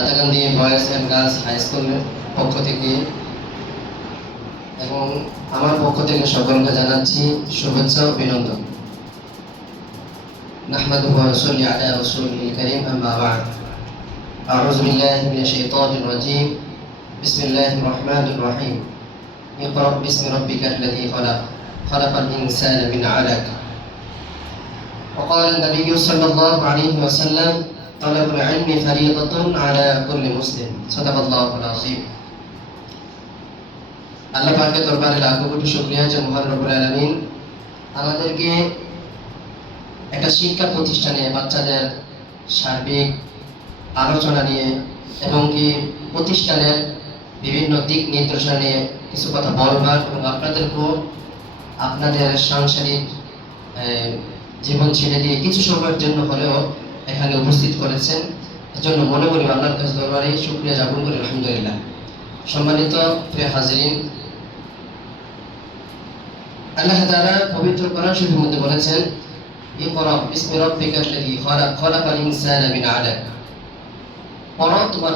মাদাকান্দি boys and girls high স্কুলের পক্ষ থেকে এবং আমার পক্ষ থেকে সকলকে জানাচ্ছি শুভেচ্ছা ও অভিনন্দন। নাহমাদুহু ওয়া নুসাল্লি আলা রাসূলিল কারীম, আম্মা বা'দ। আউযু বিল্লাহি মিনাশ শাইতানির রাজীম। বিসমিল্লাহির রাহমানির রাহিম। ইকরা বিসমি রাব্বিকাল্লাযী খালাক, খালাকাল ইনসানা মিন 'আলাক। وقال النبي صلى الله عليه وسلم طلب العلم فريضة على كل مسلم صدق الله العظيم। আল্লাহ পাকের দরবারে লাখো কোটি শুকরিয়া যে মহান রব্বুল আলামিন আমাদেরকে একটা শিক্ষা প্রতিষ্ঠানে বাচ্চাদের সার্বিক আলোচনা নিয়ে এবং কি প্রতিষ্ঠানের বিভিন্ন দিক নির্দেশনা নিয়ে কিছু কথা বলবার এবং আপনাদেরকেও আপনাদের সাংসারিক জীবন ছেড়ে দিয়ে কিছু সময়ের জন্য হলেও এখানে উপস্থিত করেছেন। এজন্য মনে করি আল্লাহর কাছে দরবারে শুকরিয়া জ্ঞাপন করি, আলহামদুলিল্লাহ। সম্মানিত প্রিয় হাজিরিন, আল্লাহ তাআলা পবিত্র কোরআন শরীফের মধ্যে বলেছেন, ইকরা বিসমি রাব্বিকাল্লাযী খালাক, খালাকাল ইনসানা মিন 'আলাক। পড়ো তোমার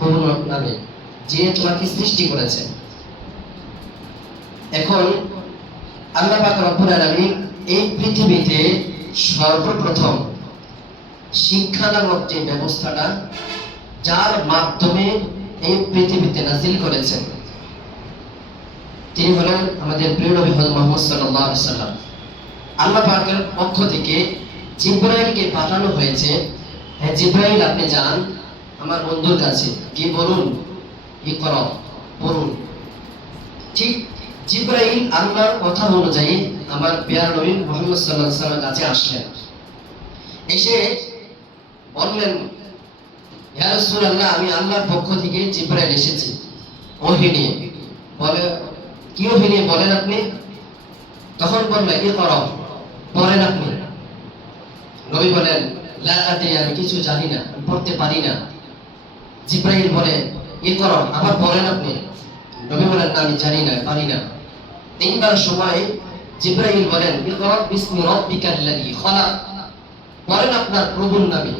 প্রভুর নামে, যে তোমাকে সৃষ্টি করেছেন। এখন আল্লাহ পাক রব্বুল আলামিন এই পৃথিবীতে সর্বপ্রথম শিক্ষা নামক যে ব্যবস্থাটা যার মাধ্যমে এই পৃথিবীতে নাজিল করেছেন তিনি হলেন আমাদের প্রিয় নবী হযরত মুহাম্মদ সাল্লাল্লাহু আলাইহি ওয়াসাল্লাম। আল্লাহ পাকের পক্ষ থেকে জিবরাইলকে পাঠানো হয়েছে, হ্যাঁ জিবরাইল আপনি যান আমার বন্ধুর কাছে কি বলুন, ইকরা পড়ুন। ঠিক জিবরাইল আল্লাহর কথা অনুযায়ী আমার প্রিয় নবী মুহাম্মদ সাল্লাল্লাহু আলাইহি ওয়াসাল্লামের কাছে আসলেন। এসে বললেন, ইয়া রাসূলুল্লাহ, আমি আল্লাহর পক্ষ থেকে জিবরাইল এসেছি ওহী নিয়ে। বলে, কি ওহী নিয়ে বলেন আপনি? তখন বললেন, ইকরা পড়েন আপনি। নবী বলেন, লা আদরি, আমি কিছু জানি না, পড়তে পারি না। জিবরাইল বলে, ইকরা, আবার পড়েন আপনি। নবী বলেন, না আমি জানি না, পারি না। তিনবার সময় জিবরাইল বলেন, ইকরা বিসমি রাব্বিকাল্লাযী খালাক, পড়েন আপনার প্রভুর নামে।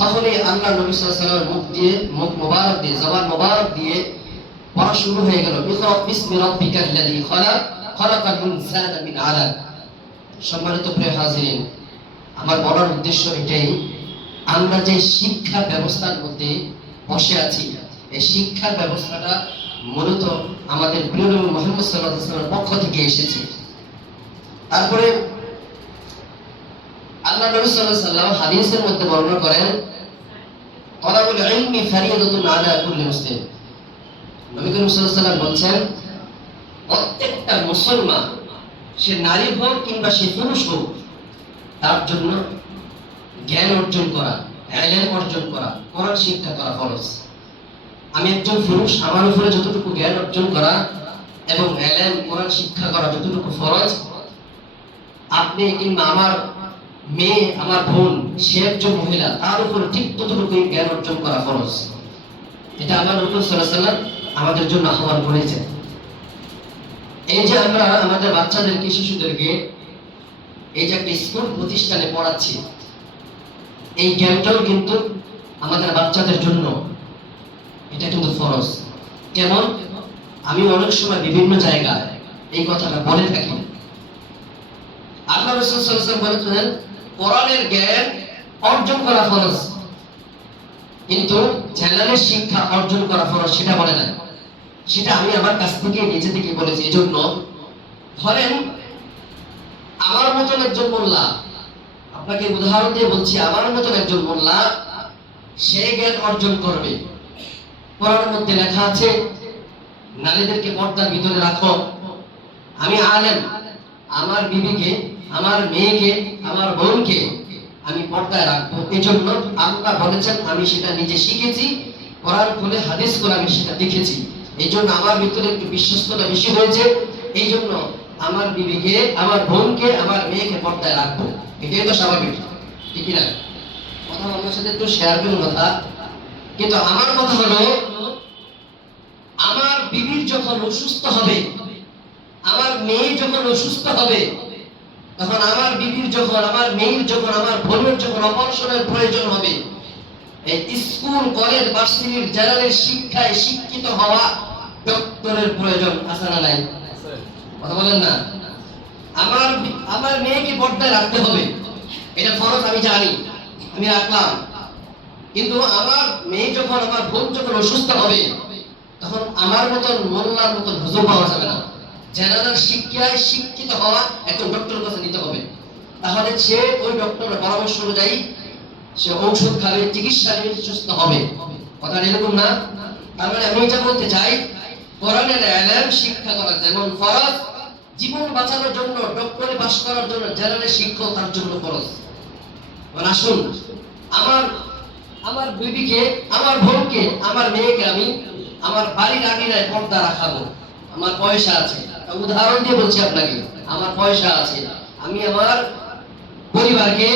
তাহলে আল্লাহ নবী সাল্লাল্লাহু আলাইহি ওয়াসাল্লাম মুখ মোবারক দিয়ে জবান মোবারক দিয়ে পড়া শুরু হয়ে গেল, ইকরা বিসমি রাব্বিকাল্লাযী খালাক, খালাকাল ইনসানা মিন 'আলাক। সম্মানিত প্রিয় হাজিরিন, আমার বলার উদ্দেশ্য এটাই, আমরা যে শিক্ষা ব্যবস্থার মধ্যে বসে আছি, এই শিক্ষা ব্যবস্থাটা মূলত আমাদের প্রিয় নবী মুহাম্মদ সাল্লাল্লাহু আলাইহি ওয়াসাল্লামের পক্ষ থেকে এসেছে। তারপরে আল্লাহ নবী সাল্লাল্লাহু আলাইহি ওয়াসাল্লাম হাদিসের মধ্যে বর্ণনা করেন, তালাবুল ইলমি ফারিয়াদাতুন আলা কুল্লি মুসলিম। নবী করিম সাল্লাল্লাহু আলাইহি ওয়াসাল্লাম বলেন, প্রত্যেকটা মুসলমান, সে নারী হোক কিংবা সে পুরুষ হোক, তার জন্য জ্ঞান অর্জন করা, ইলম অর্জন করা, কোরআন শিক্ষা করা ফরজ। আমি একজন পুরুষ, আমার উপরে যতটুকু জ্ঞান অর্জন করা এবং ইলম কোরআন শিক্ষা করা যতটুকু ফরজ, আপনি কিংবা আমার মেয়ে, আমার বোন, সে একজন মহিলা, তার উপরে ঠিক ততটুকু জ্ঞান অর্জন করা ফরজ। এটা আমার রাসূল সাল্লাল্লাহু আলাইহি ওয়াসাল্লাম আমাদের জন্য আহ্বান করেছেন। এই যে আমরা আমাদের বাচ্চাদেরকে, শিশুদেরকে এই যে একটা স্কুল প্রতিষ্ঠানে পড়াচ্ছি, এই জ্ঞানটাও কিন্তু আমাদের বাচ্চাদের জন্য এটা কিন্তু ফরজ। কেমন? আমি অনেক সময় বিভিন্ন জায়গায় এই কথাটা বলে থাকি। আল্লাহ রাসূল সাল্লাল্লাহু আলাইহি ওয়াসাল্লাম বলেছেন, কোরআনের জ্ঞান অর্জন করা ফরজ, কিন্তু জেনারেল শিক্ষা অর্জন করা ফরজ সেটা বলে না। সেটা আমি আমার কাছ থেকে নিজে থেকে বলেছি। এই জন্য ধরেন আমার মতন একজন মোল্লা, আপনাকে উদাহরণ দিয়ে বলছি, আমার মতন একজন মোল্লা সে জ্ঞান অর্জন করবে। কোরআনের মধ্যে লেখা আছে, নারীদেরকে পর্দার ভিতরে রাখো। আমি আলেম, আমার বিবিকে, আমার মেয়েকে, আমার বোনকে আমি পর্দায় রাখবো। এই জন্য আল্লাহ বলেছেন, আমি সেটা নিজে শিখেছি, কোরআন খুলে হাদিস করে আমি সেটা দেখেছি। এই জন্য আমার ভিতরে একটু বিশ্বস্ততা বেশি হয়েছে। এই জন্য আমার বিবিকে, আমার বোনকে, আমার মেয়েকে পর্দায় রাখবো। এটাই তো স্বাভাবিক, ঠিক না? কথা আমার সাথে একটু শেয়ার করুন কথা। কিন্তু আমার কথা হলো, আমার বিবির যখন অসুস্থ হবে, আমার মেয়ে যখন অসুস্থ হবে, তখন আমার বিবির যখন, আমার মেয়ের যখন, আমার বোনের যখন অপারেশনের প্রয়োজন হবে, এই স্কুল কলেজ ভার্সিটির জেনারেল শিক্ষায় শিক্ষিত হওয়া ডক্টরের প্রয়োজন আছে না নাই? কথা বলেন না। আমার আমার মেয়েকে পর্দায় রাখতে হবে, এটা ফরজ, আমি জানি, আমি রাখলাম। কিন্তু আমার মেয়ে যখন, আমার বোন যখন অসুস্থ হবে, তখন আমার মতন মোল্লার মতন হুজুর পাওয়া যাবে না। জেনারেল শিক্ষায় শিক্ষিত হওয়া একজন ডক্টরের কাছে নিতে হবে। তাহলে সে ওই ডক্টরের পরামর্শ অনুযায়ী সে ঔষধ খাবে, চিকিৎসা নিয়ে সুস্থ হবে। কথা এরকম না? তার মানে আমি এটা বলতে চাই, কোরআনের ইলম শিক্ষা করা যেমন ফরজ, জীবন বাঁচানোর জন্য, ডক্টরে পাস করার জন্য জেনারেল শিক্ষা তার জন্য ফরজ। মানে আসুন, আমার বিবিকে, আমার বোনকে, আমার মেয়েকে আমি আমার বাড়ির আঙিনায় পর্দা রাখাবো। আমার পয়সা আছে, উদাহরণ দিয়ে বলছি আপনাকে, আমার পয়সা আছে, আমি আমার পরিবারকে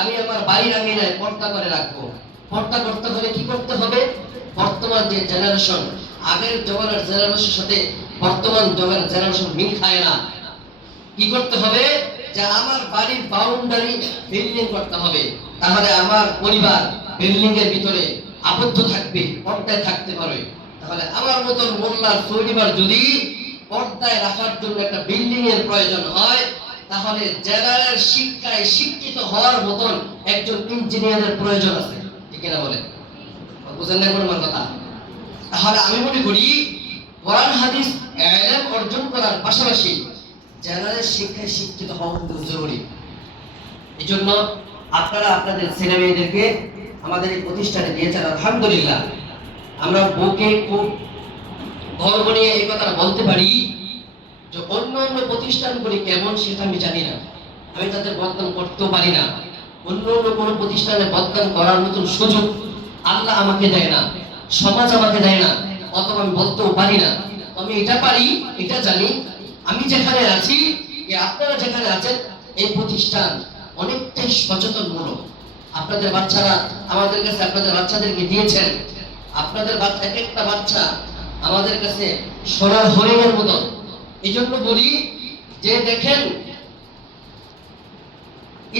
আমি আমার বাড়ির আঙিনায় পর্দা করে রাখবো। পর্দা করতে হলে কি করতে হবে? বর্তমান যে জেনারেশন, আগের জমানার জেনারেশনের সাথে বর্তমান জমানার জেনারেশন মিল খায় না। কি করতে হবে? যে আমার বাড়ির বাউন্ডারি বিল্ডিং করতে হবে, তাহলে আমার পরিবার বিল্ডিং এর ভিতরে আবদ্ধ থাকবে, পর্দায় থাকতে পারবে। তাহলে আমার মতন মোল্লার পরিবার যদি পর্দায় রাখার জন্য একটা বিল্ডিং এর প্রয়োজন হয়, তাহলে জেনারেল শিক্ষায় শিক্ষিত হওয়ার মতন একজন ইঞ্জিনিয়ারের প্রয়োজন আছে। ঠিক না বলেন? বুঝেন না কোনো কথা? তাহলে আমি মনে করি কোরআন হাদিস ইলম অর্জন করার পাশাপাশি জেনারেল শিক্ষায় শিক্ষিত হওয়া খুব জরুরি। এই জন্য আপনারা আপনাদের ছেলে মেয়েদেরকে আমাদের এই প্রতিষ্ঠানে দিয়েছেন, আলহামদুলিল্লাহ। আমরা বুকে খুব গর্ব নিয়ে এই কথাটা বলতে পারি যে অন্য অন্য প্রতিষ্ঠানগুলি কেমন সেটা আমি জানি না, আমি তাদের বদনাম করতেও পারি না। অন্য অন্য কোনো প্রতিষ্ঠানে বদনাম করার মতন সুযোগ আল্লাহ আমাকে দেয় না, সমাজ আমাকে দেয় না, অথবা আমি বলতেও পারি না। আমি এটা পারি, এটা জানি, আমি যেখানে আছি, আপনারা যেখানে আছেন, এই প্রতিষ্ঠান অনেকটাই সচেতনমূলক। আপনাদের বাচ্চারা আমাদের কাছে আপনাদের বাচ্চাদেরকে দিয়েছেন, আপনাদের বাচ্চা, এক একটা বাচ্চা আমাদের কাছে সোনার হরিণের মতো। এই জন্য বলি যে দেখেন,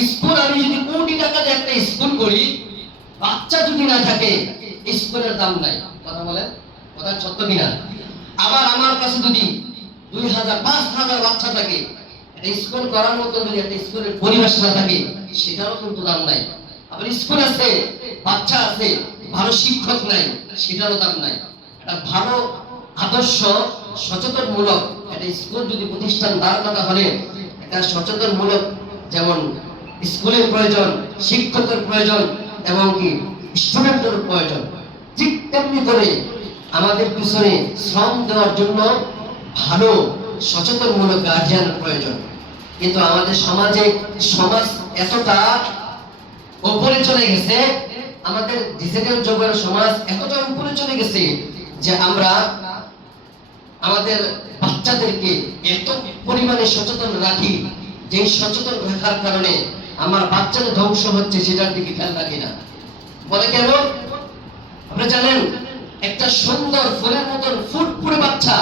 স্কুল, আমি যদি কোটি টাকা দিয়ে একটা স্কুল করি, বাচ্চা যদি না থাকে, স্কুলের দাম নাই। কথা বলেন, কথা সত্য কিনা? আবার আমার কাছে যদি 2000 5000 বাচ্চা থাকে, একটা স্কুল করার মতো যদি একটা স্কুলের পরিবেশ না থাকে, সেটারও কিন্তু দাম নাই। আবার স্কুল আছে, বাচ্চা আছে, ভালো শিক্ষক নাই, সেটারও দাম নাই। একটা ভালো আদর্শ সচেতনমূলক একটা স্কুল যদি প্রতিষ্ঠান দাঁড় করা হলে, একটা সচেতনমূলক, যেমন স্কুলের প্রয়োজন, শিক্ষকের প্রয়োজন, এবং কি স্টুডেন্টের প্রয়োজন, ঠিক তেমনি করে আমাদের পিছনে শ্রম দেওয়ার জন্য ভালো সচেতনমূলক গার্জিয়ানের প্রয়োজন। কিন্তু আমাদের সমাজ এতটা উপরে চলে গেছে, আমাদের ডিজিটাল যুগের সমাজ এতটা উপরে চলে গেছে যে আমরা আমাদের বাচ্চাদেরকে এত পরিমাণে সচেতন রাখি, যে সচেতন রাখার কারণে আমার বাচ্চাদের ধ্বংস হচ্ছে, সেটার দিকে খেয়াল রাখি না। বলে কেমন? আপনি জানেন, একটা সুন্দর ফুলের মতন ফুটফুটে বাচ্চা,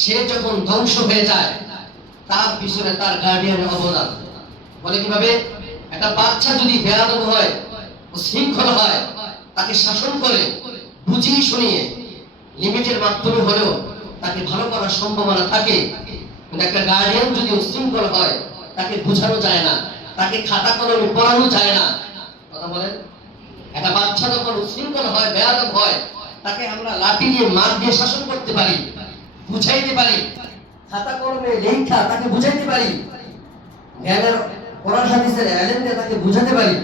সে যখন ধ্বংস হয়ে যায়, তার পিছনে তার গার্ডিয়ানের অবদান। বলে কিভাবে? একটা বাচ্চা যদি বেয়াদব হয়, শৃঙ্খল হয়, তাকে শাসন করে, বুঝিয়ে শুনিয়ে, লিমিটের মাধ্যমে হলেও তাকে ভালো করার সম্ভাবনা থাকে। কিন্তু একটা গার্ডিয়ান যদি উশৃঙ্খল হয়, তাকে বোঝানো যায় না, তাকে খাতা কলমে পড়ানো যায় না। কথা বলেন? একটা বাচ্চা যখন উশৃঙ্খল হয়, বেয়াদব হয়, তাকে আমরা লাঠি দিয়ে, মার দিয়ে শাসন করতে পারি, বুঝাইতে পারি, খাতা কলমে লেখা তাকে বুঝাইতে পারি, জ্ঞানের কোরআন হাদিসের ইলম দিয়ে তাকে বুঝাতে পারি,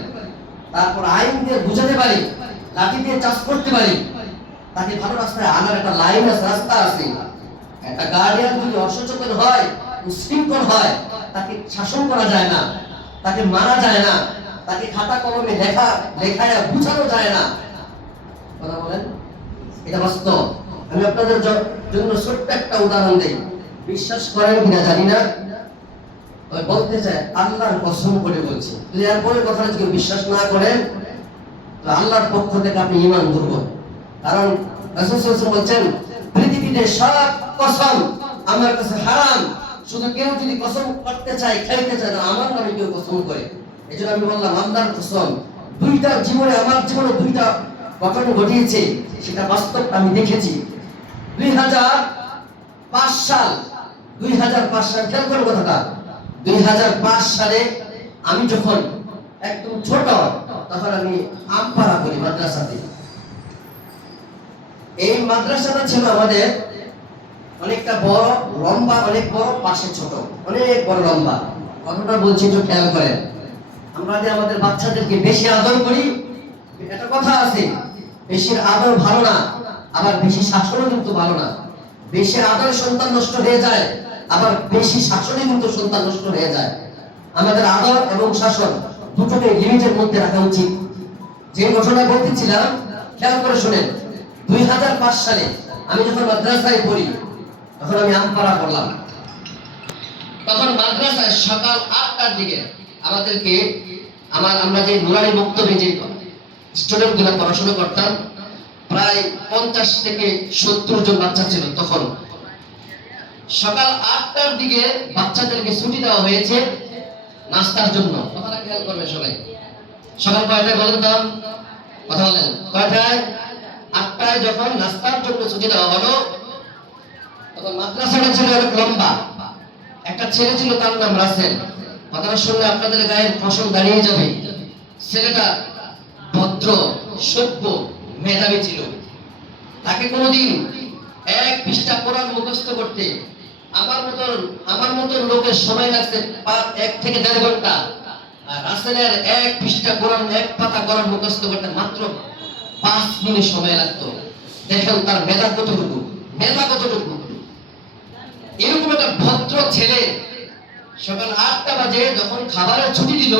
তারপর আইন দিয়ে বুঝাতে পারি, লাঠি দিয়ে চাষ করতে পারি, তাকে ভালো রাস্তায় আনার একটা লাইন আছে, রাস্তা আছে। একটা গার্ডিয়ান যদি অসচেতন হয়, উশৃঙ্খল হয়, তাকে শাসন করা যায় না, তাকে মারা যায় না, তাকে খাতা কলমে লেখায় বুঝানো যায় না। কথা বলেন? এটা বাস্তব। আমি আপনাদের জন্য ছোট্ট একটা উদাহরণ দেই, বিশ্বাস করেন কিনা জানি না, ওই বলতে চাই, আল্লাহর কসম করে বলছি, যদি এরপরে কথা যদি বিশ্বাস না করেন, তো আল্লাহর পক্ষ থেকে আপনি ঈমান দুর্বল। কারণ রাসূল সাল্লাল্লাহু আলাইহি ওয়াসাল্লাম বলেন, পৃথিবীতে সব কসম আমার কাছে হারাম, শুধু কেউ যদি কসম করতে চায়, খাইতে চায় না, আমার নামে কেউ কসম করে। এজন্য আমি বললাম, আল্লাহর কসম, দুইটা জীবনে, আমার জীবনে দুইটা ঘটনা ঘটিয়েছে, সেটা বাস্তব আমি দেখেছি। 2005 সাল, 2005 সাল, খেয়াল করো কথাটা। 2005 সালে আমি যখন একদম ছোট, তখন আমি আমপাড়া করি মাদ্রাসাতে। এই মাদ্রাসাটা ছিল আমাদের অনেকটা বড়, লম্বা, অনেক বড়, পাশে ছোট, অনেক বড় লম্বা। কথাটা বলছি, একটু খেয়াল করেন। আমরা যে আমাদের বাচ্চাদেরকে বেশি আদর করি, একটা কথা আছে, বেশি আদর ভালো না, আবার বেশি শাসনও কিন্তু ভালো না। বেশি আদরে সন্তান নষ্ট হয়ে যায়, আবার বেশি শাসনে কিন্তু সন্তান নষ্ট হয়ে যায়। আমাদের আদর এবং শাসন দুটোকে লিমিটের মধ্যে রাখা উচিত। যে ঘটনা বলতেছিলাম, খেয়াল করে শুনেন। 2005 সালে আমি যখন মাদ্রাসায় পড়ি, তখন আমি আমপাড়া পড়লাম। তখন মাদ্রাসায় সকাল 8টার দিকে আমাদেরকে আমরা যে নুরানি বক্তব্যে যে স্টুডেন্ট গুলো পড়াশোনা করতাম, প্রায় 50 থেকে 70 জন বাচ্চা ছিল। তখন সকাল 8টার দিকে বাচ্চাদেরকে ছুটি দেওয়া হয়েছে নাস্তার জন্য। কথাটা খেয়াল করবেন সবাই। সকাল কয়টায় বলেন তো? কথা বলেন, কয়টায়? 8টায় যখন নাস্তার জন্য ছুটি দেওয়া হলো, তখন মাদ্রাসাটা ছিল অনেক লম্বা। একটা ছেলে ছিল, তার নাম রাসেল। কথাটা শুনলে আপনাদের গায়ের ফসল দাঁড়িয়ে যাবে। ছেলেটা ভদ্র, সভ্য, মেধাবী ছিল। তাকে কোনোদিন 1 পৃষ্ঠা কোরআন মুখস্থ করতে আমার মতন লোকের সময় লাগছে 1 থেকে 1.5 ঘন্টা। আর রাসেলের 1 পৃষ্ঠা কোরআন, 1 পাতা কোরআন মুখস্থ করতে মাত্র 5 মিনিট সময় লাগতো। দেখেন তার মেধা কতটুকু, মেধা কতটুকু। এরকম একটা ভদ্র ছেলে সকাল 8টা বাজে যখন খাবারের ছুটি দিল,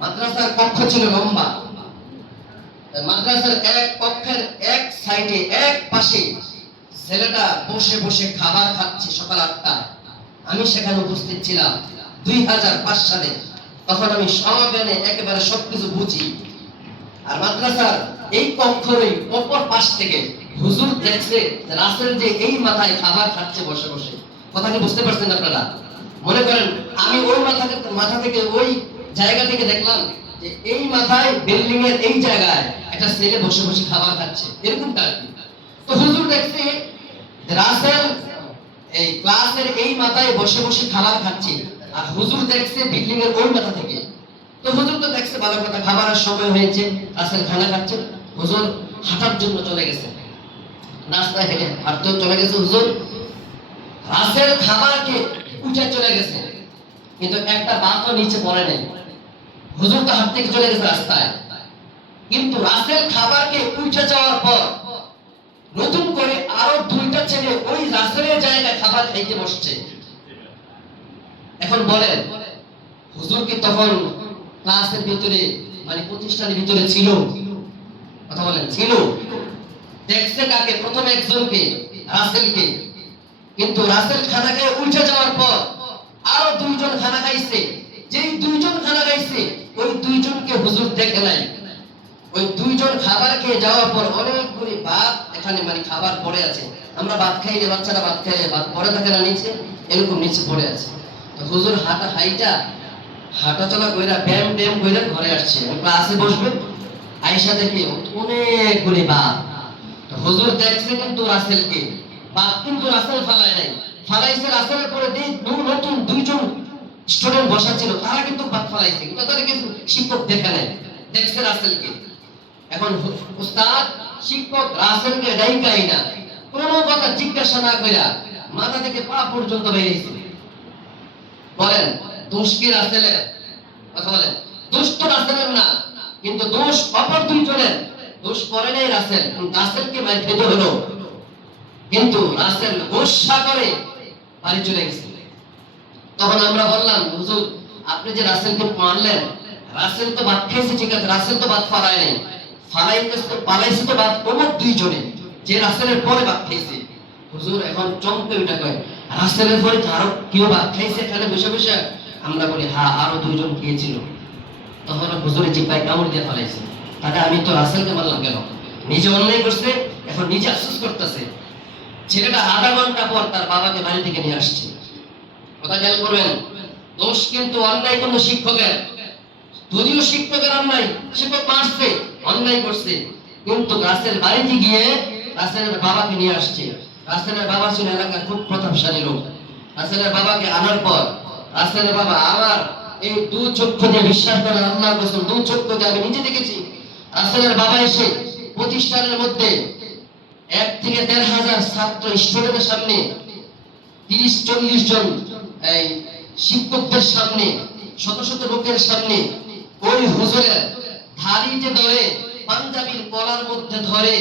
মাদ্রাসার কক্ষ ছিল লম্বা। মাদ্রাসার এক কক্ষের এক সাইডে, এক পাশে ছেলেটা বসে বসে খাবার খাচ্ছে সকাল 8টা। আমি সেখানে উপস্থিত ছিলাম 2005 সালে। তখন আমি সজ্ঞানে একেবারে সবকিছু বুঝি। আর মাদ্রাসার এই কক্ষের অপর পাশ থেকে হুজুর দেখছে রাসেল যে এই মাথায় খাবার খাচ্ছে বসে বসে। কথা কি বুঝতে পারছেন আপনারা? মনে করেন আমি ওই মাথা থেকে ওই জায়গা থেকে দেখলাম যে এই মাথায়, বিল্ডিং এর এই জায়গায় একটা ছেলে বসে বসে খাবার খাচ্ছে, এরকমটা আর কি। তো হুজুর দেখছে রাসেল এই ক্লাসের এই মাথায় বসে বসে খাবার খাচ্ছে, আর হুজুর দেখছে বিল্ডিং এর ওই মাথা থেকে। তো হুজুর তো দেখছে ভালো কথা, খাবারের সময় হয়েছে, রাসেল খানা খাচ্ছে। হুজুর হাঁটার জন্য চলে গেছে, রাস্তায় হেঁটে হাঁটতে চলে গেছে হুজুর। রাসেল খাবারকে উঠে চলে গেছে, কিন্তু একটা বাতও নিচে পড়ে নাই। হুজুর তো হাঁটতে চলে গেছে রাস্তায়, কিন্তু রাসেল খাবারকে উঠে যাওয়ার পর নতুন করে আরো 2টা ছেলে ওই রাসেলের জায়গায় খাবার খাইতে বসছে। এখন বলেন, হুজুর কি তখন ক্লাসের ভিতরে, মানে প্রতিষ্ঠানের ভিতরে ছিল? কথা বলেন, ছিল? দেখছে কাকে? প্রথম একজনকে, রাসেলকে। কিন্তু রাসেল খানা খেয়ে উঠে যাওয়ার পর আরো 2 জন খানা খাইছে। যেই 2 জন খানা খাইছে, ওই 2 জনকে হুজুর দেখে নাই। ওই 2 জন খাবার খেয়ে যাওয়ার পর অনেকগুলি ভাত এখানে, মানে খাবার পড়ে আছে। আমরা ভাত খাইলে, বাচ্চারা ভাত খাইলে ভাত পড়ে থাকে না নিচে, এরকম নিচে পড়ে আছে। তো হুজুর হাঁটা চলা কইরা ব্যায়াম কইরা ঘরে আসছে। ক্লাসে বসবে, আয়েশা দেখে অনেকগুলি ভাত। তো হুজুর দেখছে কিন্তু রাসেলকে, ভাত কিন্তু রাসেল ফালায় নাই। ফালাইছে রাসেলের পরে নতুন 2 জন স্টুডেন্ট বসা ছিল, তারা কিন্তু ভাত ফালাইছে, কিন্তু তাদের কিছু শিক্ষক দেখে নাই, দেখছে রাসেলকে। এখন উস্তাদ শিক্ষক রাসেলকে ডাইকাই না, কোনো কথা জিজ্ঞাসা না কইরা মাথা থেকে পা পর্যন্ত বেরিয়েছে। বলেন দোষ কি রাসেলের? কথা বলেন, দোষ তো রাসেলের না, কিন্তু দোষ অপর 2 জনের। দোষ করে নাই রাসেল, রাসেলকে মার খেতে হলো। কিন্তু রাসেল গোসা করে বাড়ি চলে গেছে। তখন আমরা বললাম, হুজুর আপনি যে রাসেলকে মারলেন, রাসেল তো ভাত খাইছে ঠিক আছে, রাসেল তো ভাত ফালায় নাই, পালাইছে তো ভাত অমর 2 জনে, যে রাসেলের পরে ভাত খাইছে। হুজুর এখন চমকে ওইটা কয়, রাসেলের পরে আরো কেউ ভাত খাইছে এখানে বসে বসে? আমরা বলি হ্যাঁ, আরো 2 জন খেয়েছিল। তখন হুজুরের জিহ্বায় কামড় দিয়ে ফেলাইছে। তাহলে আমি তো রাসেলকে মারলাম কেন? নিজে অন্যায় করছে, এখন নিজে আফসোস করতেছে। ছেলেটা আধা ঘন্টা পর তার বাবাকে বাড়ি থেকে নিয়ে আসছে। কথা খেয়াল করবেন, দোষ কিন্তু অন্যায় কিন্তু শিক্ষকের। যদিও শিক্ষকের অন্যায়, শিক্ষক মারছে, অন্যায় করছে, কিন্তু রাসেল বাড়িতে গিয়ে রাসেলের বাবাকে নিয়ে আসছে। রাসেলের বাবা ছিল এলাকার খুব প্রতাপশালী লোক। রাসেলের বাবাকে আনার পর রাসেলের বাবা আমার এই দু চক্ষু দিয়ে বিশ্বাস করেন, আল্লাহর কসম, দু চক্ষু দিয়ে আমি নিজে দেখেছি। রাসেলের বাবা এসে প্রতিষ্ঠানের মধ্যে 1 থেকে 1,500 ছাত্র স্টুডেন্টের সামনে, 30-40 জন এই শিক্ষকদের সামনে, শত শত লোকের সামনে ওই হুজুরের ধারিতে ধরে, পাঞ্জাবির কলার মধ্যে ধরে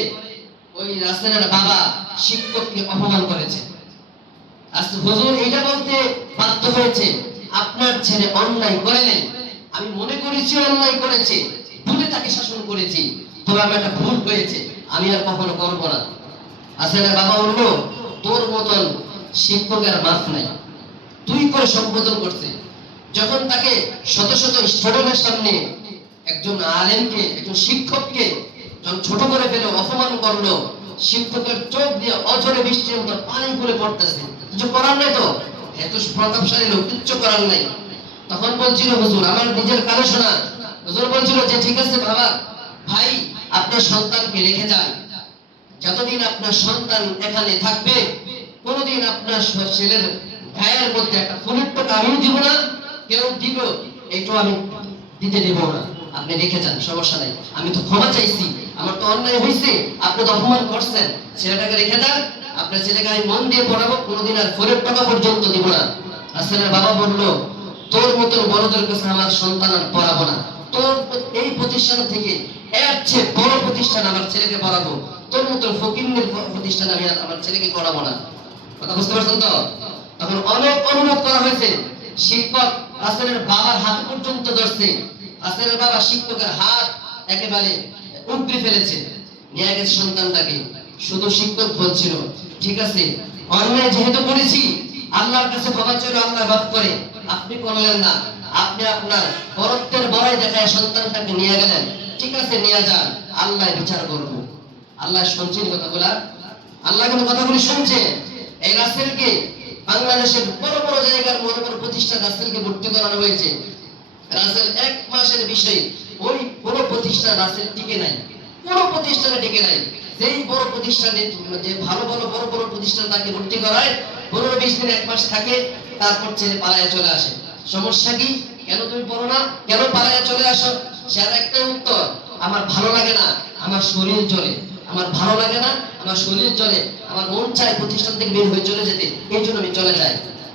ওই রাসেলের বাবা শিক্ষককে অপমান করেছে। হুজুর এটা বলতে বাধ্য হয়েছে, আপনার ছেলে অন্যায় করে নাই, আমি মনে করেছি অন্যায় করেছে, ভুলে তাকে শাসন করেছি, তবে আমার একটা ভুল হয়েছে, আমি আর কখনো করবো না। রাসেলের বাবা বলল, তোর মতন শিক্ষকের মাফ নাই, তুই করে সম্বোধন করছে। যখন তাকে শত শত স্টুডেন্টের সামনে একজন আলেমকে, একজন শিক্ষককে যখন ছোট করে ফেলে অপমান করলো, শিক্ষকের চোখ দিয়ে অঝরে বৃষ্টির মতো পানি পড়ে পড়তেছে, কিছু করার নাই, তো এত প্রতাপশালী লোক, কিচ্ছু করার নাই। তখন বলছিল, হুজুর আমার নিজের কানে শোনা, হুজুর বলছিল যে ঠিক আছে বাবা, ভাই আপনার সন্তানকে রেখে যান, যতদিন আপনার সন্তান এখানে থাকবে কোনোদিন আপনার ছেলের গায়ের মধ্যে একটা ফুলের টোকা আমিও দিব না, কেউ দিব এইটা আমি দিতে দেব না, আপনি রেখে যান, সমস্যা নাই, আমি তো ক্ষমা চাইছি, আমার তো অন্যায় হয়েছে, আপনি তো অপমান করছেন, ছেলেটাকে রেখে যান, আপনার ছেলেকে আমি মন দিয়ে পড়াবো, কোনোদিন আর ফুলের টোকা পর্যন্ত দিব না। রাসেলের বাবা বলল, তোর মতন বড়দের কাছে আমার সন্তান আর পড়াবো না, তোর এই প্রতিষ্ঠান থেকে এর চেয়ে বড় প্রতিষ্ঠান আমার ছেলেকে পড়াবো, তোর মতন ফকিরের প্রতিষ্ঠান আমি আমার ছেলেকে পড়াবো না। কথা বুঝতে পারছেন তো? তখন অনেক অনুরোধ করা হয়েছে, শিক্ষক রাসেলের বাবার হাত পর্যন্ত ধরছে, রাসেলের বাবা শিক্ষকের হাত একেবারে উপড়ে ফেলেছে, নিয়ে গেছে সন্তানটাকে। শুধু শিক্ষক বলছিল, ঠিক আছে, অন্যায় যেহেতু করেছি, আল্লাহর কাছে ক্ষমা চাইলে আল্লাহ মাফ করে, আপনি করলেন না, আপনি আপনার বরত্বের বড়াই দেখায় সন্তানটাকে নিয়ে গেলেন, ঠিক আছে নিয়ে যান, আল্লাহ বিচার করবো। আল্লাহ শুনছেন কথাগুলা? আল্লাহ কিন্তু কথাগুলি শুনছে। এই রাসেলকে বাংলাদেশের বড় বড় জায়গার বড় বড় প্রতিষ্ঠান রাসেলকে ভর্তি করানো হয়েছে। রাসেল 1 মাসের বিষয়ে ওই বড় প্রতিষ্ঠান রাসেল টিকে নাই, কোনো প্রতিষ্ঠানে টিকে নাই। যেই বড় প্রতিষ্ঠানে, যে ভালো ভালো বড় বড় প্রতিষ্ঠান তাকে ভর্তি করায়, 15-20 দিন 1 মাস থাকে, তারপর ছেলে পালায়া চলে আসে। সমস্যা কি? কেন তুমি পড়ো না, কেন পালায়া চলে আসো? সে আর একটাই উত্তর, আমার ভালো লাগে না, আমার শরীর জ্বলে, আমার ভালো লাগে না, আমার শরীর জ্বলে, আমার মন চায় প্রতিষ্ঠান থেকে বের হয়ে চলে যেতে, এই জন্য আমি চলে যাই।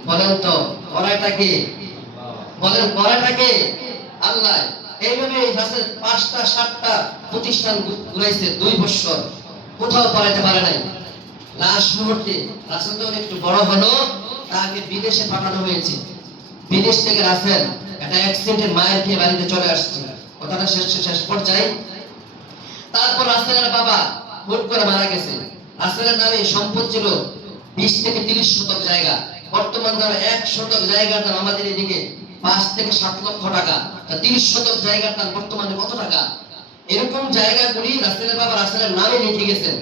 বলেন তো পড়াটাকে, বলেন পড়াটাকে আল্লাহ এইভাবে রাসেল 5টা 7টা প্রতিষ্ঠান ঘুরাইছে 2 বছর, কোথাও পড়াইতে পারে নাই। লাস্ট মুহূর্তে রাসেল যখন একটু বড় হলো, তাকে বিদেশে পাঠানো হয়েছে। বিদেশ থেকে রাসেল একটা অ্যাক্সিডেন্টে মায়ের খেয়ে বাড়িতে চলে আসছে। কথাটা শেষ পর্যায়ে তারপর রাসেলের বাবা হুট করে মারা গেছে। রাসেলের নামে সম্পদ ছিল 20 থেকে 30 শতক জায়গা, বর্তমান দামে 1 শতক জায়গার দাম আমাদের এদিকে 5 থেকে 7 লক্ষ টাকা। 30 শতক জায়গার দাম বর্তমানে কত টাকা? এরকম জায়গাগুলি রাসেলের বাবা রাসেলের নামে লিখে গেছেন।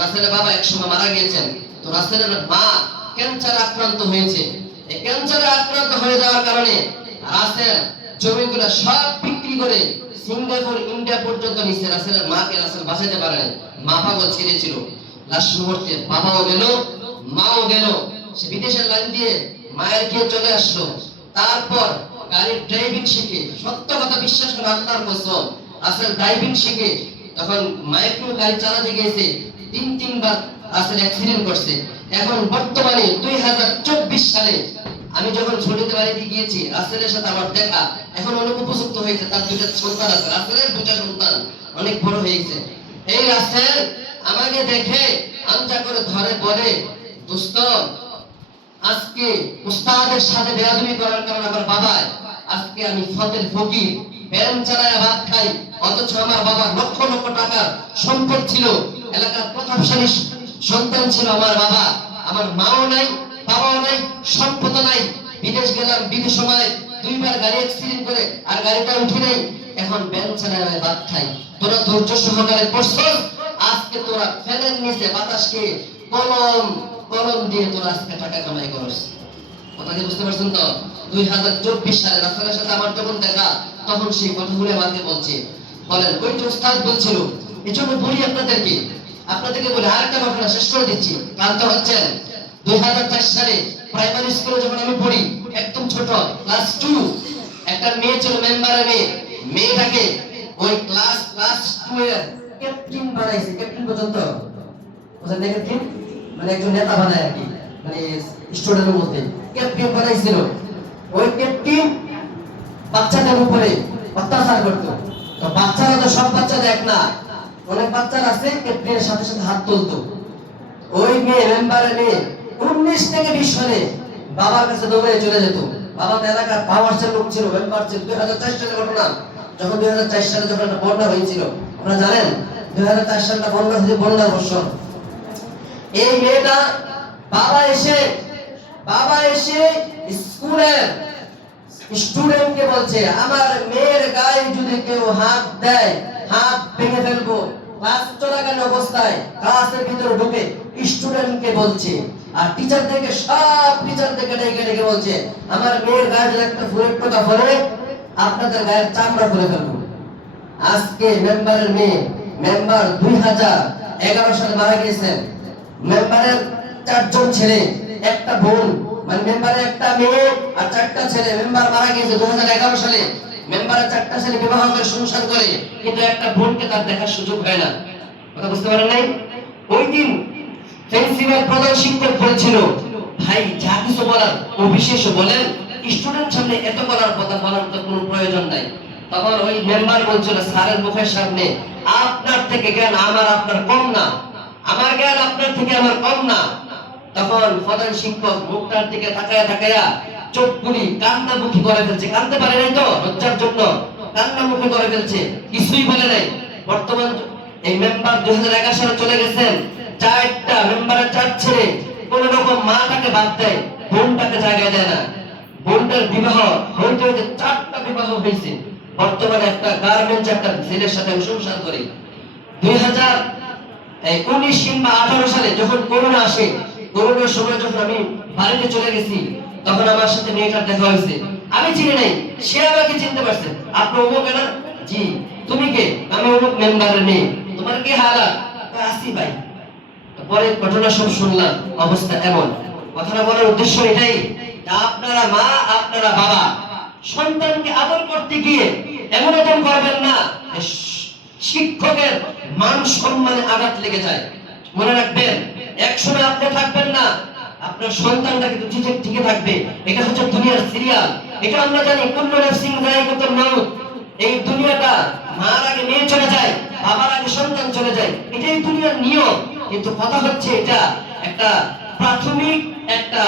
রাসেলের বাবা একসময় মারা গিয়েছেন, তো রাসেলের মা ক্যান্সার আক্রান্ত হয়েছে। এই ক্যান্সারে আক্রান্ত হয়ে যাওয়ার কারণে রাসেল জমিগুলো সব বিক্রি করে সিঙ্গাপুর, ইন্ডিয়া পর্যন্ত নিচ্ছে। রাসেলের মাকে রাসেল বাঁচাতে পারে নাই, মা পাগল ছেড়েছিল। লাস্ট মুহূর্তে বাবাও গেল, মাও গেল, সে বিদেশের লাইন দিয়ে মায়ের গিয়ে চলে আসলো। তারপর গাড়ির ড্রাইভিং শিখে, সত্য কথা বিশ্বাস করে আল্লাহর কসম, রাসেল ড্রাইভিং শিখে তখন মাইক্রো গাড়ি চালাতে গিয়েছে, 3 বার রাসেল অ্যাক্সিডেন্ট করছে। এখন বর্তমানে 2024 সালে আমি যখন ছুটিতে বাড়িতে গিয়েছি, রাসেলের সাথে আমার দেখা, এখন অনেক উপযুক্ত হয়েছে, তার 2টা সন্তান আছে, রাসেলের 2টা সন্তান অনেক বড় হয়েছে। এই রাসেল আমাকে দেখে আমজা করে ধরে বলে, দোস্ত আজকে উস্তাদের সাথে বেয়াদবি করার কারণে আমার বাবা, আজকে আমি ফতের ফকির, ব্যায়াম চালায় ভাত খাই, অথচ আমার বাবা লক্ষ লক্ষ টাকার সম্পদ ছিল, এলাকার প্রতাপশালী সন্তান ছিল আমার বাবা, আমার মাও নাই, বাবাও নাই, সম্পদ নাই, বিদেশ গেলাম, বিদেশ সময় 2 বার গাড়ি অ্যাক্সিডেন্ট করে আর গাড়িটা উঠে নেই, এখন ব্যায়াম চালায় ভাত খাই। তোরা ধৈর্য সহকারে পড়ছস, আজকে তোরা ফ্যানের নিচে বাতাসকে কলম কলম দিয়ে তোরা আজকে টাকা কামাই করস। কথা কি বুঝতে পারছেন তো? 2024 সালে রাসেলের সাথে আমার যখন দেখা, তখন সেই কথাগুলো আমাকে বলছে, বলেন ওই যে উস্তাদ বলছিল, এই জন্য বলি আপনাদেরকে বলি আরেকটা ঘটনা শেষ করে দিচ্ছি, ক্লান্ত হচ্ছেন। 2004 সালে প্রাইমারি স্কুলে যখন আমি পড়ি, একদম ছোট ক্লাস 2, একটা মেয়ে ছিল, মেম্বারের মেয়েটাকে ওই ক্লাস 2 এর ক্যাপ্টেন বানাইছে, ক্যাপ্টেন পর্যন্ত বুঝলেন, ক্যাপ্টেন মানে একজন নেতা বানায় আর কি, মানে স্টুডেন্টের মধ্যে ক্যাপ্টেন বানাইছিল। ওই ক্যাপ্টেন বাচ্চাদের উপরে অত্যাচার করতো। তো বাচ্চারা তো সব বাচ্চা দেখ না, অনেক বাচ্চারা আছে ক্যাপ্টেনের সাথে সাথে হাত তুলতো। ওই মেয়ে মেম্বারের মেয়ে 19 থেকে 20 সালে বাবার কাছে দৌড়ে চলে যেত। বাবা তো এলাকার পাওয়ারসের লোক ছিল, মেম্বার ছিল। 2004 সালের ঘটনা, যখন 2004 সালে যখন একটা বন্যা হয়েছিল, আপনারা জানেন 2004 সালটা বন্যা হয়েছে, বন্যার বছর। এই মেয়েটা বাবা এসে স্কুলের স্টুডেন্টকে বলছে, আমার মেয়ের গায়ে যদি কেউ হাত দেয় হাত ভেঙে ফেলবো। ক্লাস চলাকালীন অবস্থায় ক্লাসের ভিতরে ঢুকে স্টুডেন্টকে বলছে, আর টিচারদেরকে, সব টিচারদেরকে ডেকে বলছে, আমার মেয়ের গায়ে যদি একটা ফুলের টোকা ফলে আপনাদের গায়ের চামড়া খুলে ফেলবো। আজকে মেম্বারের মেয়ে, মেম্বার 2011 সালে মারা গিয়েছেন। মেম্বারের 4 জন ছেলে, একটা বোন, মানে মেম্বারের একটা মেয়ে আর 4টা ছেলে। মেম্বার মারা গিয়েছে 2011 সালে। মেম্বারের 4টা ছেলে বিবাহ করে সংসার করে, কিন্তু একটা বোনকে তার দেখার সুযোগ হয় না। কথা বুঝতে পারেন নাই? ওই দিন প্রিন্সিপাল প্রধান শিক্ষক বলেছিল, ভাই যা কিছু বলার অবিশেষ বলেন, স্টুডেন্ট সামনে এত বলার কথা বলার তো কোনো প্রয়োজন নাই। তখন ওই মেম্বার বলছিল স্যারের মুখের সামনে, আপনার থেকে জ্ঞান আমার আপনার কম না, আমার জ্ঞান আপনার থেকে আমার কম না। তখন প্রধান শিক্ষক মুখটার দিকে তাকায়া চোখগুলি কান্নামুখী করে ফেলছে। কাঁদতে পারে নাই তো লজ্জার জন্য, কান্নামুখী করে ফেলছে, কিছুই বলে নাই। বর্তমান এই মেম্বার 2011 সালে চলে গেছেন। 4টা মেম্বারের 4 ছেলে কোন রকম মাটাকে বাদ দেয়, বোনটাকে জায়গায় দেয় না। বোনটার বিবাহ হইতে 4টা বিবাহ হয়েছে। বর্তমানে একটা গার্মেন্টস একটা ছেলের সাথে সংসার করে। 2019 কিংবা 18 সালে যখন করোনা আসে, করোনার সময় যখন আমি বাড়িতে চলে গেছি, তখন আমার সাথে মেয়েটার দেখা হয়েছে। আমি চিনি নাই, সে আমাকে চিনতে পারছে। আপনি অমুক না? জি। তুমি কে? আমি অমুক মেম্বারের মেয়ে। তোমার কি হালাত? আসি ভাই। পরে ঘটনা সব শুনলাম, অবস্থা এমন। কথাটা বলার উদ্দেশ্য এটাই, আপনারা মা, আপনারা বাবা, সন্তানকে আদর করতে গিয়ে এমন করবেন না শিক্ষকের মান সম্মানে আঘাত লেগে যায়। মনে রাখবেন, একসময় আপনি থাকবেন না, আপনার সন্তানটা কিন্তু ঠিকই থাকবে। এটা হচ্ছে দুনিয়ার সিরিয়াল। এটা আমরা জানি, কুল্লু নাফসিন যায়িকাতুল মাউত। এই দুনিয়াটা মার আগে মেয়ে চলে যায়, বাবার আগে সন্তান চলে যায়, এটাই দুনিয়ার নিয়ম। কিন্তু কথা হচ্ছে, এটা একটা প্রাথমিক একটা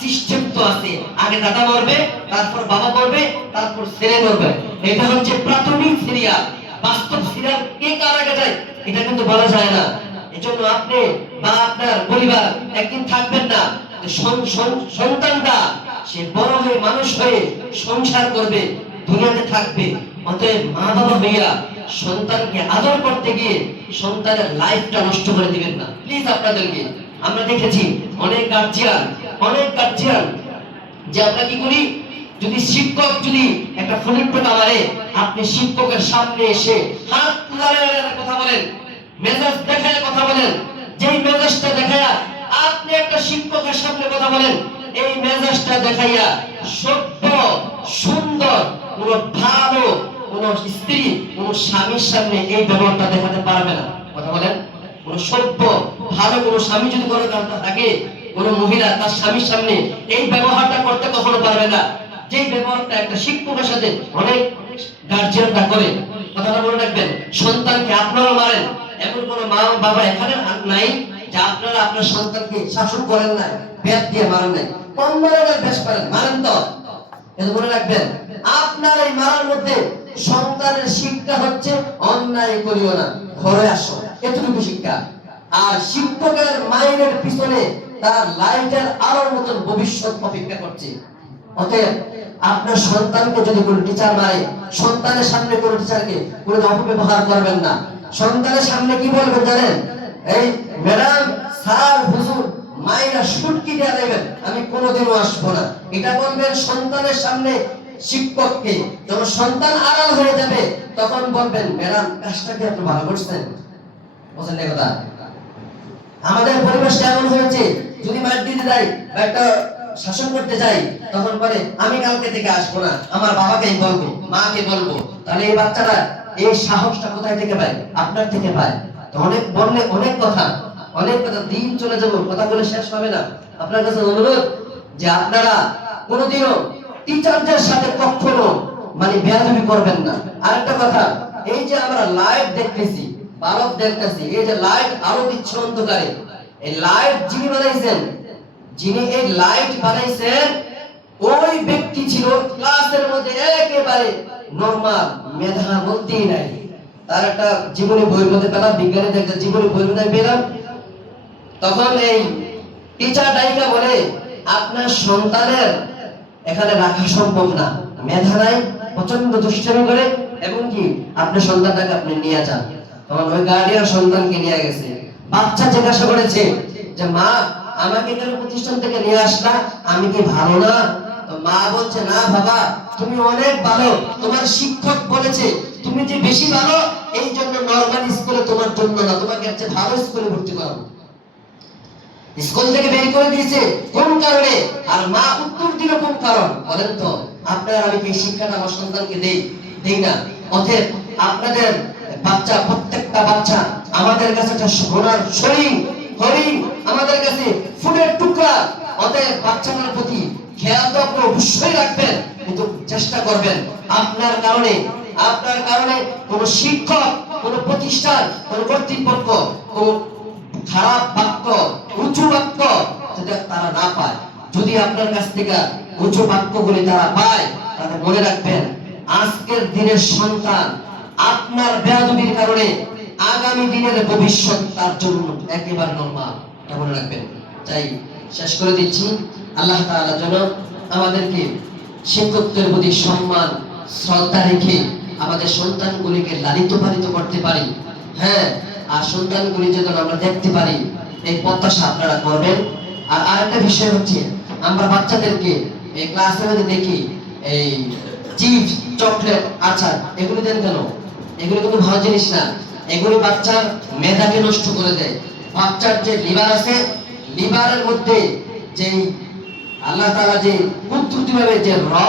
সিস্টেম তো আছে। আগে দাদা মরবে, তারপর বাবা মরবে, তারপর ছেলে মরবে। এটা হচ্ছে প্রাথমিক সিরিয়াল। বাস্তব সিরিয়াল কে কার আগে যায় এটা কিন্তু বলা যায় না। এজন্য আপনি বা আপনার পরিবার একদিন থাকবেন না, সন্তানটা সে বড় হয়ে মানুষ হয়ে সংসার করবে, দুনিয়াতে থাকবে। অতএব মা বাবা হইয়া সন্তানকে আদর করতে গিয়ে সন্তানের লাইফটা নষ্ট করে দিবেন না প্লিজ। আপনাদেরকে আমরা দেখেছি অনেক গার্জিয়ান যে আমরা কি করি, যদি শিক্ষক যদি একটা ফুলের টোকা মারে, আপনি শিক্ষকের সামনে এসে হাত লাগায় কথা বলেন, মেজাজ দেখায় কথা বলেন। যেই মেজাজটা দেখায়া আপনি একটা শিক্ষকের সামনে কথা বলেন, এই মেজাজটা দেখাইয়া সভ্য সুন্দর কোন ভালো কোন স্ত্রী কোন স্বামীর সামনে এই ব্যবহারটা দেখাতে পারবে না। কথা বলেন, কোন সভ্য ভালো কোন স্বামী যদি কোনো কারণে থাকে, কোন মহিলা তার স্বামীর সামনে এই ব্যবহারটা করতে কখনো পারবে না, যে ব্যবহারটা একটা শিক্ষকের সাথে অনেক গার্জিয়ানরা করে। কথাটা মনে রাখবেন, সন্তানকে আপনারা মারেন, এমন কোন মা বাবা এখানে নাই যে আপনারা আপনার সন্তানকে শাসন করেন না, বেত দিয়ে মারেন নাই। কম মারেন, বেশ মারেন তো। এটা মনে রাখবেন, আপনার এই মারার মধ্যে সন্তানের শিক্ষা হচ্ছে অন্যায় করিও না, ঘরে আসো, এতটুকু শিক্ষা। আর শিক্ষকের মাইনের পিছনে তার লাইটের আলোর মতন ভবিষ্যৎ অপেক্ষা করছে। অতএব আপনার সন্তানকে যদি কোনো টিচার মারে, সন্তানের সামনে কোনো টিচারকে কোনো অপব্যবহার করবেন না। সন্তানের সামনে কি বলবেন জানেন? এই ম্যাডাম, স্যার, হুজুর মাইরা শুটকি দেয়া দেবেন, আমি কোনোদিনও আসবো না, এটা বলবেন। সন্তানের সামনে শিক্ষককে। যখন সন্তান আড়াল হয়ে যাবে তখন বলবেন, ম্যাডাম কাজটা কি আপনি ভালো করছেন? বুঝলেন এই কথা? আমাদের পরিবেশটা এমন হয়েছে, যদি মার দিতে যাই বা একটা শাসন করতে যাই, তখন বলে আমি কালকে থেকে আসবো না, আমার বাবাকেই বলবো, মাকে বলবো। তাহলে এই বাচ্চারা এই সাহসটা কোথায় থেকে পায়? আপনার থেকে পায়। তো অনেক বললে অনেক কথা, দিন চলে যাবো, কথা বলে শেষ হবে না। আপনার কাছে অনুরোধ যে আপনারা কোনোদিনও টিচারদের সাথে কখনো মানে বেয়াদবি করবেন না। আরেকটা কথা, এই যে আমরা লাইভ দেখতেছি, বালক দেখতেছি, এই যে লাইট আলো দিচ্ছে অন্ধকারে, এই লাইট যিনি বানাইছেন, যিনি এই লাইট বানাইছেন, ওই ব্যক্তি ছিল ক্লাসের মধ্যে একেবারে নরমাল, মেধা বলতেই নাই। তার একটা জীবনী বইয়ের মধ্যে পেলাম, বিজ্ঞানের একটা জীবনী বইয়ের মধ্যে পেলাম। তখন এই টিচার ডাইকা বলে, আপনার সন্তানের এখানে রাখা সম্ভব না, মেধা নাই, প্রচন্ড দুষ্টামি করে, এবং কি আপনার সন্তানটাকে আপনি নিয়ে যান। তখন ওই গার্ডিয়ান সন্তানকে নিয়ে গেছে। বাচ্চা জিজ্ঞাসা করেছে যে মা, আমাকে কেন প্রতিষ্ঠান থেকে নিয়ে আসলা, আমি কি ভালো না? তো মা বলছে, না বাবা, তুমি অনেক ভালো, তোমার শিক্ষক বলেছে তুমি যে বেশি ভালো, এই জন্য নরমাল স্কুলে তোমার জন্য না, তোমাকে একটা ভালো স্কুলে ভর্তি করাবো। স্কুল থেকে বের করে দিয়েছে কোন কারণে? আর মা উত্তর দিল কোন কারণ? বলেন তো, আপনার আমি কি শিক্ষাটা আমার সন্তানকে দেই না? অতএব আপনাদের বাচ্চা, প্রত্যেকটা বাচ্চা আমাদের কাছে একটা সোনার হরিণ, আমাদের কাছে ফুলের টুকরা। অতএব বাচ্চাদের প্রতি খেয়াল তো আপনি অবশ্যই রাখবেন, কিন্তু চেষ্টা করবেন আপনার কারণে কোন শিক্ষক, কোন প্রতিষ্ঠান, কোন কর্তৃপক্ষ কোন খারাপ বাক্য, উঁচু বাক্য যাতে তারা না পায়। যদি আপনার কাছ থেকে উঁচু বাক্যগুলি তারা পায়, তাহলে মনে রাখবেন আজকের দিনের সন্তান আপনার বেয়াদবির কারণে আগামী দিনের ভবিষ্যৎ তার জন্য একেবারে নরমাল। এটা মনে রাখবেন। তাই শেষ করে দিচ্ছি, আল্লাহ তাআলা যেন আমাদেরকে শিক্ষকদের প্রতি সম্মান, শ্রদ্ধা রেখে আমাদের সন্তানগুলিকে লালিত পালিত করতে পারি। হ্যাঁ, আর সন্তানগুলি যেন আমরা দেখতে পারি, এই প্রত্যাশা আপনারা করবেন। আর আরেকটা বিষয় হচ্ছে, আমরা বাচ্চাদেরকে এই ক্লাসের মধ্যে দেখি এই চিপস, চকলেট, আচার, এগুলো দেন কেন? এগুলো কিন্তু ভালো জিনিস না। এগুলি বাচ্চার মেধাকে নষ্ট করে দেয়। বাচ্চার যে লিভার আছে, লিভারের মধ্যে যে আল্লাহ তাআলা যে কুদরতি ভাবে যে রস